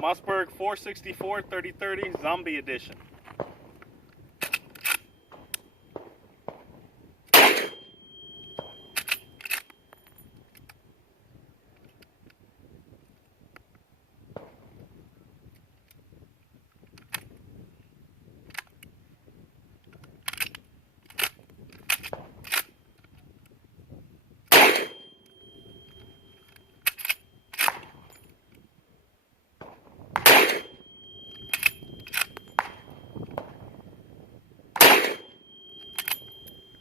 Mossberg 464 3030 Zombie Edition.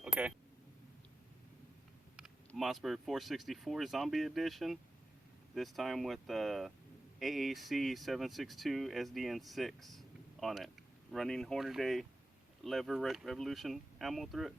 Okay. Mossberg 464 Zombie Edition. This time with AAC 762 SDN-6 on it. Running Hornady Lever Revolution ammo through it.